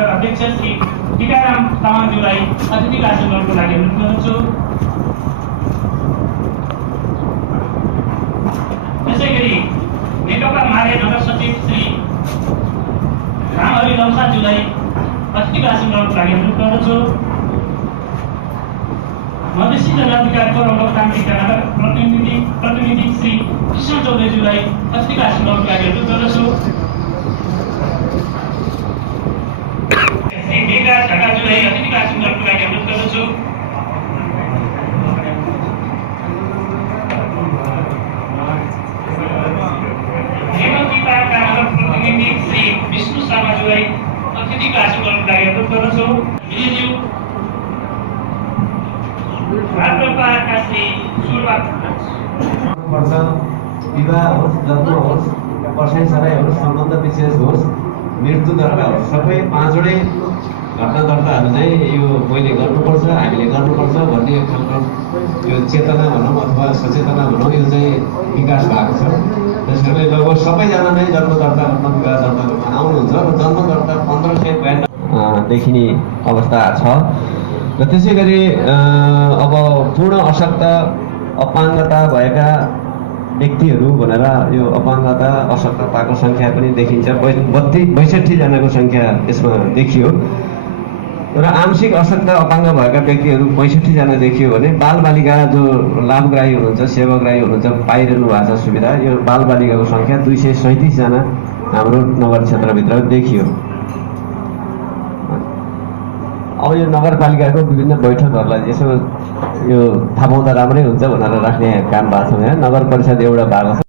नगर अध्यक्ष श्री टीकाराम तामाङज्यूलाई अतिथिको आसन ग्रहणको लागि अनुरोध गर्दछु। त्यसैगरी नेकपा माले नगर सचिव श्री रामहरि लम्साज्यूलाई अतिथिको आसन ग्रहणको लागि अनुरोध गर्दछु। मधेसी जनअधिकार फोरम लोकतान्त्रिकका नगर प्रतिनिधि श्री कृष्ण चौधरीज्यूलाई अतिथिको आसन ग्रहणको लागि अनुरोध गर्दछु। श्री मेघा ढकालज्यूलाई अतिथिको आसन ग्रहणको लागि अनुरोध गर्दछु। नेपालका नगर प्रतिनिधि श्री विष्णु शर्माज्यूलाई अतिथिको आसन ग्रहणको लागि अनुरोध गर्दछु। विजयज्यू राजपालका श्री सुरबाद पर्छ, विवाह होस्, जन्म होस्, पर्साई सराई होस्, सम्बन्ध विशेष होस्, मृत्यु दर्ता होस्, सबै पाँचवटै घटना दर्ताहरू चाहिँ यो मैले गर्नुपर्छ, हामीले गर्नुपर्छ भन्ने खालको यो चेतना भनौँ अथवा सचेतना भनौँ यो चाहिँ विकास भएको छ। त्यस कारणले लगभग सबैजना नै जन्म दर्ता गर्न विवाह दर्ता गर्न आउनुहुन्छ र जन्म दर्ता 1552 देखिने अवस्था छ। र त्यसै गरी अब पूर्ण अशक्त अपाङ्गता भएका व्यक्तिहरू भनेर यो अपाङ्गता अशक्तताको सङ्ख्या पनि देखिन्छ। 62 जनाको सङ्ख्या यसमा देखियो र आंशिक अशक्त अपाङ्ग भएका व्यक्तिहरू 65 जना देखियो भने बालबालिका जो लाभग्राही हुनुहुन्छ, सेवाग्राही हुनुहुन्छ, पाइरहनु भएको छ सुविधा, यो बालबालिकाको सङ्ख्या 237 जना हाम्रो नगर क्षेत्रभित्र देखियो। अब यो नगरपालिकाको विभिन्न बैठकहरूलाई यसो यो थाहा पाउँदा राम्रै हुन्छ भनेर राख्ने काम भएको छ। नगर परिषद एउटा भएको छ।